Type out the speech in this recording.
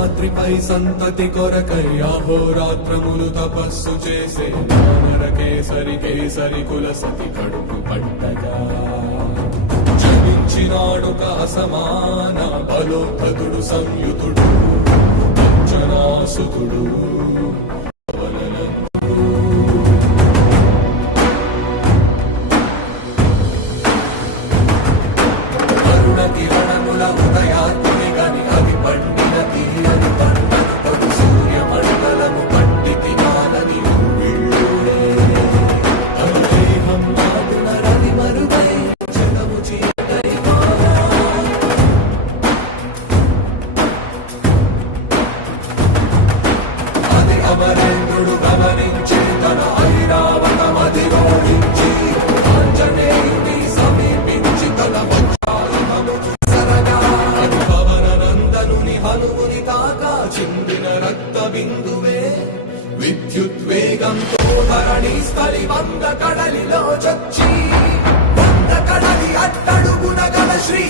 శేషాద్రిపై సంతతి కొరకై అహోరాత్రములు తపస్సు చేసే వానర కేసరి కేసరి కుల సతి కడుపు పట్టగా జనించినాడొక అసమాన బలోధతుడు సంయుతుడు అంజనాసుతుడు దేవుడు కలరించి తన ఐరావతమది ఓడించి ఆంజనేయుని సమీపించి తన వచ్చారతము సరగా పవన నందనుని హనుముని తాక చిందిన రక్త బిందువే విద్యుద్వేగంతో ధరణి స్థలి వంద కడలిలో చచ్చి వంద కడలి అట్టడుగున శ్రీ